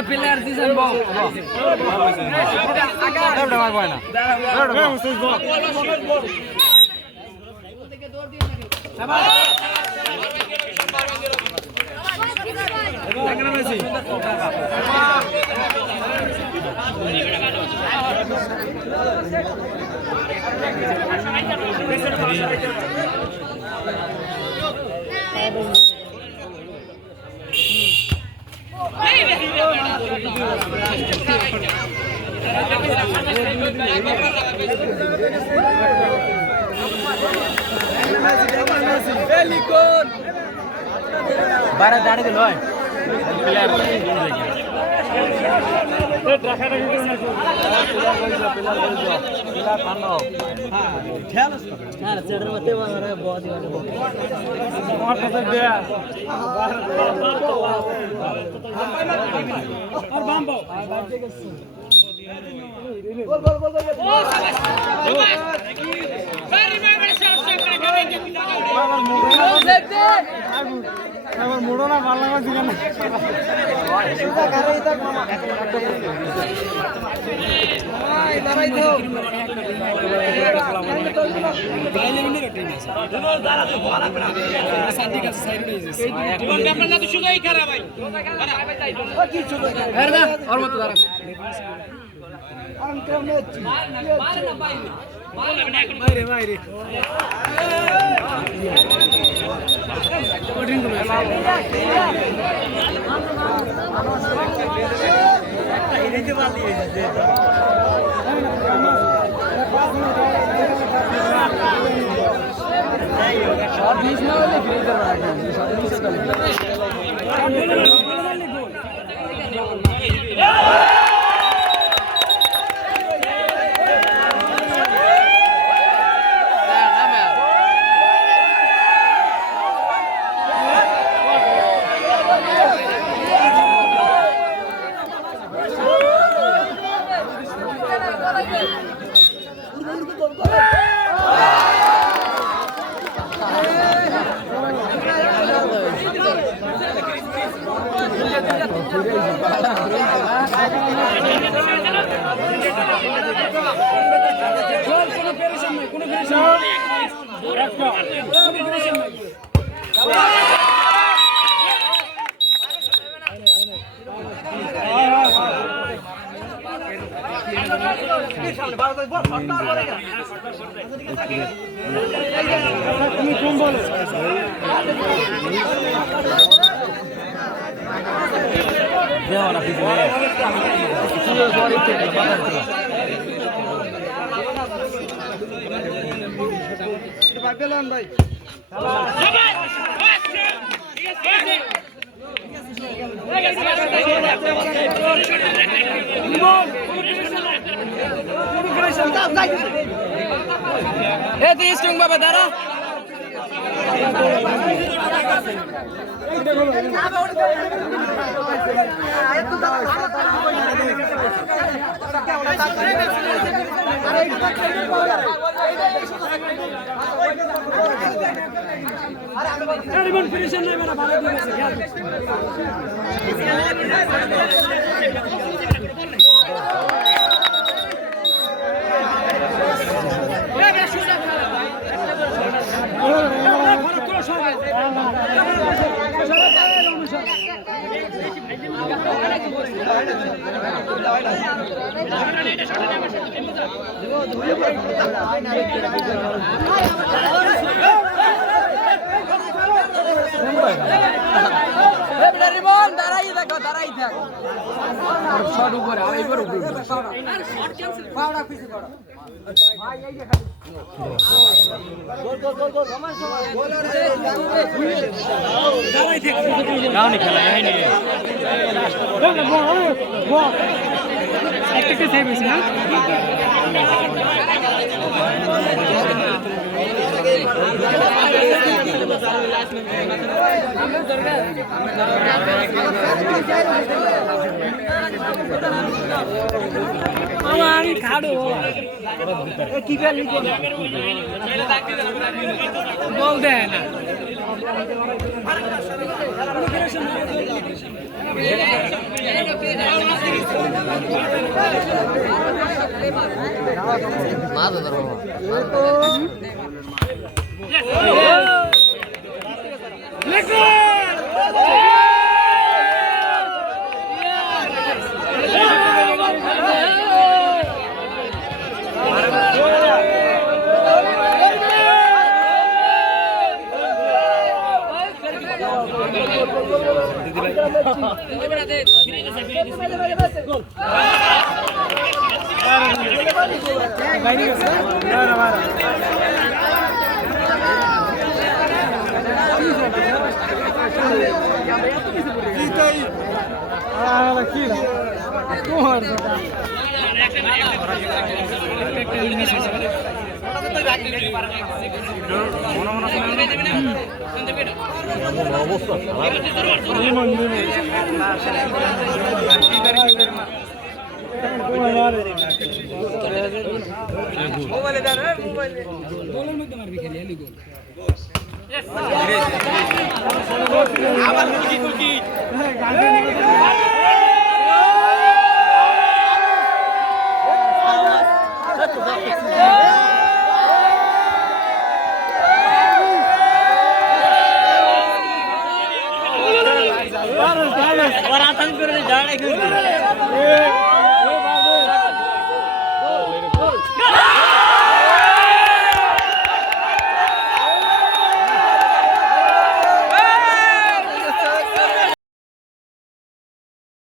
Pilar season ball. बारह दाढ़ी के लोय प्लेयर আমার মোড়ো না ভালো লাগা দিগানে এটা করে এটা মামা ভাই দাঁড়াই দাও বাইলে মিনি রে টিম আছে দাঁড়া তো বলা করে শান্তি কাছে সাইড হয়ে যাচ্ছে এবং আমরা না তো শুধুই খারাপ ভাই ও কি শুধু এর দা আর মত দাঁড়া আঙ্কেল ম্যাচ মারে না বাইরে বাইরে বাইরে কঠিন করে এইতে বালি হইছে সব বিশ না হলে ফিরে করব না সব বিশ করে তুমি কোন বলো দেওয়া না কিছু ভাই বাবা দাঁড়া গাওনি খেলা হয়নি একটা সেভ হয়েছে না আমি খাড়ো কি বল দেয় না और आता कर जाने